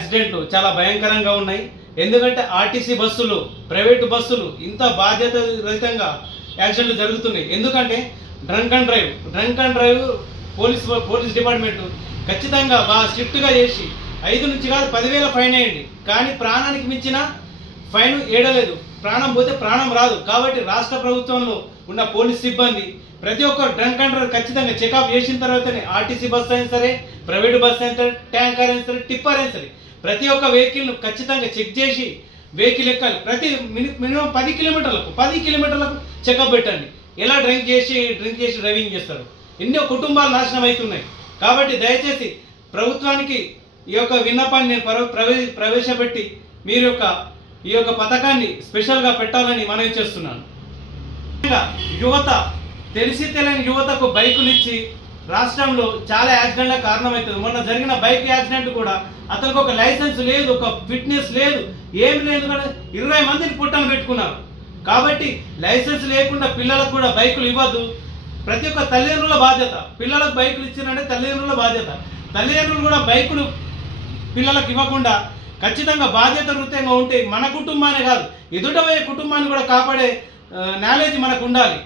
యాక్సిడెంట్లు చాలా భయంకరంగా ఉన్నాయి. ఎందుకంటే ఆర్టీసీ బస్సులు, ప్రైవేటు బస్సులు ఇంత బాధ్యత రహితంగా యాక్సిడెంట్లు జరుగుతున్నాయి. ఎందుకంటే drunk and drive police department ఖచ్చితంగా బాగా స్ట్రిక్ట్గా చేసి 5 నుంచి కాదు 10,000 ఫైన్ వేయండి, కానీ ప్రాణానికి మించిన ఫైన్ వేయడలేదు. ప్రాణం పోతే ప్రాణం రాదు. కాబట్టి రాష్ట్ర ప్రభుత్వంలో ఉన్న పోలీస్ సిబ్బంది ప్రతి ఒక్క డ్రంక్ అండ్ డ్రైవ్ ఖచ్చితంగా చెకప్ చేసిన తర్వాతనే ఆర్టీసీ బస్సు అయినా సరే, ప్రైవేట్ బస్సు అయినా సరే, ట్యాంకర్ అయినా సరే, టిప్పర్ అయినా సరే, ప్రతి ఒక్క వెహికల్ను ఖచ్చితంగా చెక్ చేసి వెహికల్ ఎక్కాలి. ప్రతి మినిమం 10 కిలోమీటర్లకు చెకప్ పెట్టండి. ఎలా డ్రింక్ చేసి డ్రైవింగ్ చేస్తారు? ఎన్నో కుటుంబాలు నాశనం అవుతున్నాయి. కాబట్టి దయచేసి ప్రభుత్వానికి ఈ యొక్క విన్నపాన్ని నేను ప్రవేశపెట్టి మీరు ఈ యొక్క పథకాన్ని స్పెషల్గా పెట్టాలని మనవి చేస్తున్నాను. యువత తెలిసి తెలియని యువతకు బైకులు ఇచ్చి రాష్ట్రంలో చాలా యాక్సిడెంట్లకు కారణమవుతుంది. మొన్న జరిగిన బైక్ యాక్సిడెంట్ కూడా అతనికి ఒక లైసెన్స్ లేదు, ఒక ఫిట్నెస్ లేదు, ఏం లేదు. కూడా 20 మందిని పుట్టను పెట్టుకున్నారు. కాబట్టి లైసెన్స్ లేకుండా పిల్లలకు కూడా బైకులు ఇవ్వద్దు. ప్రతి ఒక్క తల్లిదండ్రుల బాధ్యత. పిల్లలకు బైకులు ఇచ్చినంటే తల్లిదండ్రుల బాధ్యత. తల్లిదండ్రులు కూడా బైకులు పిల్లలకు ఇవ్వకుండా ఖచ్చితంగా బాధ్యత వృత్తంగా ఉంటే మన కుటుంబాన్ని కాదు, ఎదుటపోయే కుటుంబాన్ని కూడా కాపాడే నాలెడ్జ్ మనకు ఉండాలి.